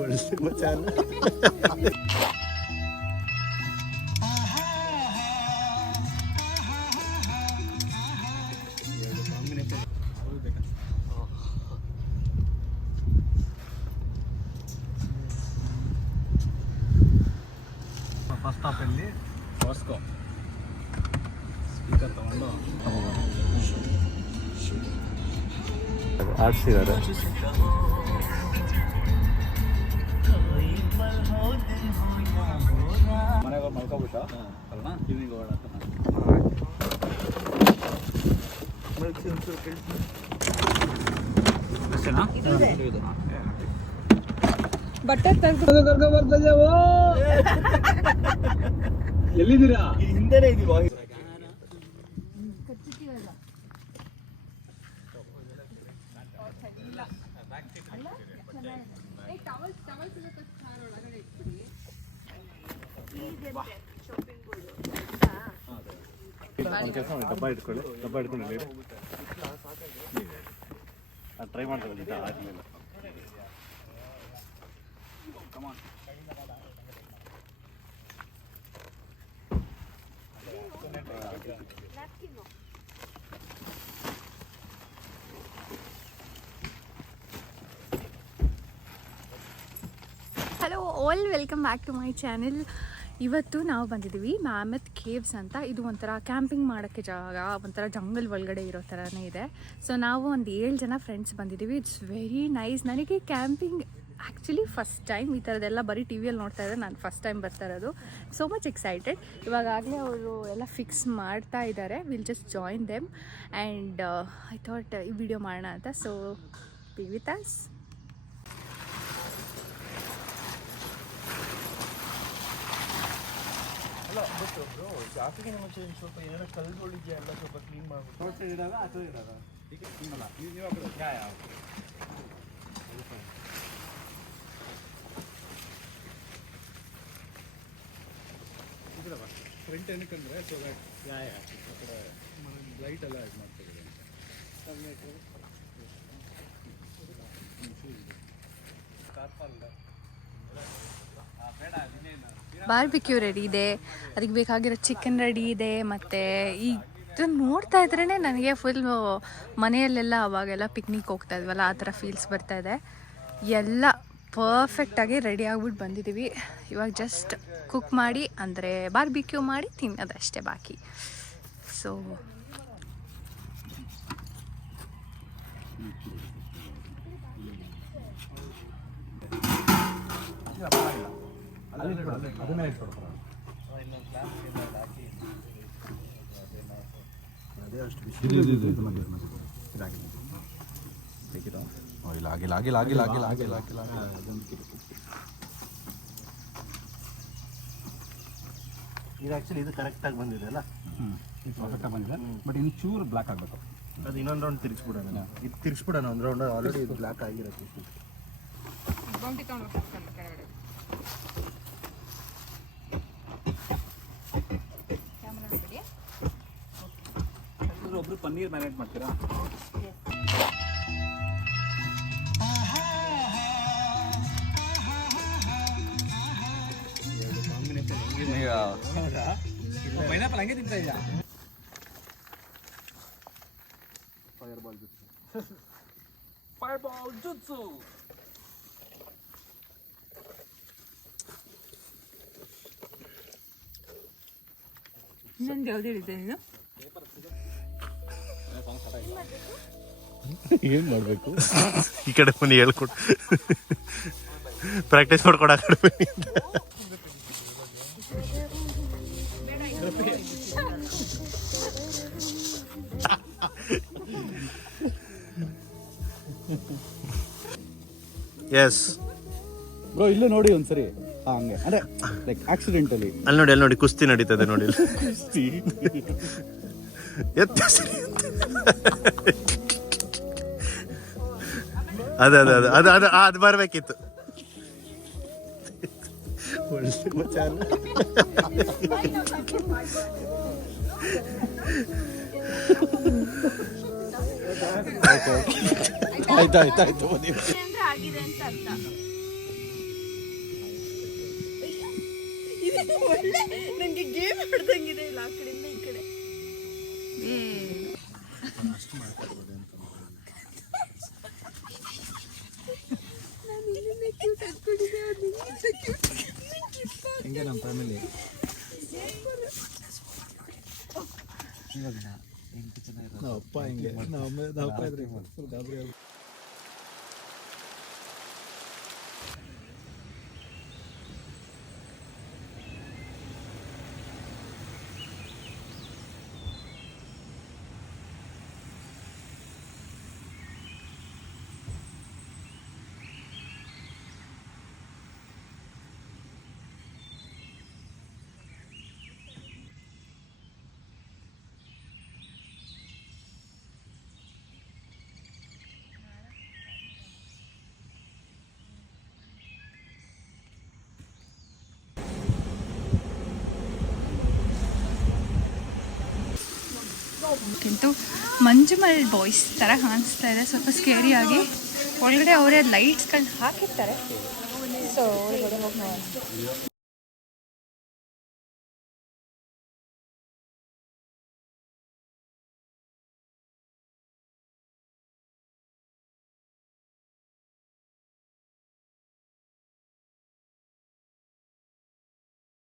ಒಳ್ಳೆ ಮಚಾನ. First ಸ್ಟಾಪಲ್ಲಿ Vasco speaker ತಗೊಂಡು ಆಡ್ಸಿದ್ದಾರೆ. ಮನೆಗೆ ಮಲ್ಕೊಬಿಟ್ಟು ಅಲ್ಲ ಈವ್ನಿಂಗ್ ಹೋಗೋಣ ಅಂತ ಬಟ್ಟೆ ಎಲ್ಲಿದ್ದೀರಾ? ಹಿಂದೆನೇ ಇದೀವ. ಡಬ್ಬ ಇಟ್ಕೊಳ್ಳಿ, ಡಬ್ಬ ಇಟ್ಕೊಂಡು ಟ್ರೈ ಮಾಡ್ತಾರೆ ಆದ್ಮೇಲೆ. Hello all, welcome back to my channel. ಇವತ್ತು ನಾವು ಬಂದಿದ್ದೀವಿ ಮ್ಯಾಮತ್ ಕೇವ್ಸ್ ಅಂತ. ಇದು ಒಂಥರ ಕ್ಯಾಂಪಿಂಗ್ ಮಾಡೋಕ್ಕೆ ಜಾಗ, ಒಂಥರ ಜಂಗಲ್ ಒಳಗಡೆ ಇರೋ ಥರನೇ ಇದೆ. ಸೊ ನಾವು ಒಂದು 7 ಜನ ಫ್ರೆಂಡ್ಸ್ ಬಂದಿದ್ದೀವಿ. It's very nice. ನನಗೆ ಕ್ಯಾಂಪಿಂಗ್ ಆ್ಯಕ್ಚುಲಿ ಫಸ್ಟ್ ಟೈಮ್. ಈ ಥರದ್ದೆಲ್ಲ ಬರೀ ಟಿ ವಿಯಲ್ಲಿ ನೋಡ್ತಾ ಇದ್ದರೆ ನಾನು ಫಸ್ಟ್ ಟೈಮ್ ಬರ್ತಾ ಇರೋದು. So much excited. ಇವಾಗಲೇ ಅವರು ಎಲ್ಲ ಫಿಕ್ಸ್ ಮಾಡ್ತಾ ಇದ್ದಾರೆ. Will just join them and I thought ಈ ವಿಡಿಯೋ ಮಾಡೋಣ ಅಂತ. So be with us. ಜಾಸ್ತಿಗೆ ಮುಂಚೆ ಸ್ವಲ್ಪ ಏನಾರ ಕಲ್ಗಳಿದೆಯಾ ಎಲ್ಲ ಸ್ವಲ್ಪ ಕ್ಲೀನ್ ಮಾಡ್ಬಿಟ್ಟು ಇಡೋದ ಅಥವಾ ಇಡೋದ ಈಗ ಹಿಂಗಲ್ಲ ನೀವು ಫ್ರಂಟ್ ಏನಕ್ಕಂದ್ರೆ ಸೊ ಲೈಟ್ ಎಲ್ಲ ಇದು ಮಾಡ್ತಿದ್ದಾರೆ ಬಾರ್ಬಿಕ್ಯೂ ರೆಡಿ ಇದೆ, ಅದಕ್ಕೆ ಬೇಕಾಗಿರೋ ಚಿಕನ್ ರೆಡಿ ಇದೆ. ಮತ್ತು ಇದು ನೋಡ್ತಾ ಇದ್ರೇ ನನಗೆ ಫುಲ್ ಮನೆಯಲ್ಲೆಲ್ಲ ಅವಾಗೆಲ್ಲ ಪಿಕ್ನಿಕ್ ಹೋಗ್ತಾ ಇದ್ವಲ್ಲ ಆ ಥರ ಫೀಲ್ಸ್ ಬರ್ತಾ ಇದೆ. ಎಲ್ಲ ಪರ್ಫೆಕ್ಟಾಗಿ ರೆಡಿ ಆಗ್ಬಿಟ್ಟು ಬಂದಿದ್ದೀವಿ. ಇವಾಗ ಜಸ್ಟ್ ಕುಕ್ ಮಾಡಿ, ಅಂದರೆ ಬಾರ್ಬಿಕ್ಯೂ ಮಾಡಿ ತಿನ್ನೋದಷ್ಟೇ ಬಾಕಿ. ಸೊ ಇದು ಆ್ಯಕ್ಚುಲಿ ಇದು ಕರೆಕ್ಟಾಗಿ ಬಂದಿದೆ ಅಲ್ಲ. ಇದು ಪರ್ಫೆಕ್ಟಾಗಿ ಬಂದಿದೆ, ಬಟ್ ಇನ್ನು ಚೂರು ಬ್ಲ್ಯಾಕ್ ಆಗಬೇಕು. ಅದು ಇನ್ನೊಂದು ರೌಂಡ್ ತಿರ್ಗಿಸ್ಬಿಡೋಣ. ಇದು ತಿರ್ಗಿಸ್ಬಿಡೋಣ ಒಂದು ರೌಂಡ್. ಆಲ್ರೆಡಿ ಇದು ಬ್ಲ್ಯಾಕ್ ಆಗಿರುತ್ತೆ. ಒಬ್ರು ಪನ್ನೀರ್ ಮ್ಯಾರಿನೇಟ್ ಮಾಡ್ತೀರಾ? ಪೈನಾಪಲ್ ಹಂಗೆ ತಿಂತಾ ಇದೆಯಾ? ಫೈರ್ ಬಾಲ್ ಜುಟ್ಸು. ಇನ್ನೊಂದು ಯಾವ್ದು ಹೇಳಿದ್ದೆ ನೀನು? ಏನು ಮಾಡಬೇಕು ಈ ಕಡೆ ಬನ್ನಿ ಹೇಳ್ಕೊಡು. ಪ್ರಾಕ್ಟೀಸ್ ಮಾಡ್ಕೊಡ ಕಡೆ ಎಸ್ ಬ್ರೋ ಇಲ್ಲೇ ನೋಡಿ ಒಂದ್ಸರಿ. ಹಂಗೆ ಅಂದ್ರೆ ಲೈಕ್ ಆಕ್ಸಿಡೆಂಟಲಿ ಅಲ್ಲಿ ನೋಡಿ ಕುಸ್ತಿ ನಡೀತದೆ ನೋಡಿ. ಅದೇ ಅದೇ ಅದೇ ಅದು ಅದು ಅದು ಬರಬೇಕಿತ್ತು. ಒಳ್ಳೆ ಮಚಾನ. ಆಯ್ತು ಅಂದ್ರೆ ಆಗಿದೆ ಅಂತ ಅರ್ಥ. ಒಳ್ಳೆ ನಂಗೆ ಗೇಮ್ ಆಡ್ದಂಗಿದೆ ಇಲ್ಲ ಆ ಕಡೆಯಿಂದ ಈ ಕಡೆ. ಹಿಂಗೆ ನಮ್ಮ ಫ್ಯಾಮಿಲಿ ಅಪ್ಪ ಹಿಂಗೆ ನಮ್ಮ ಅಪ್ಪ ಇದ್ರೆ ಫುಲ್ ಗಾಬರಿ ಆಗುತ್ತೆ. ಕಿಂತು ಮಂಜುಮಲ್ ಬಾಯ್ಸ್ ಥರ ಕಾಣಿಸ್ತಾ ಇದೆ, ಸ್ವಲ್ಪ ಸ್ಕೇರಿಯಾಗಿ. ಒಳಗಡೆ ಅವರೇ ಲೈಟ್ಸ್ಗಳನ್ನ ಹಾಕಿರ್ತಾರೆ. ಸೊ ಒಳಗಡೆ ಹೋಗಿ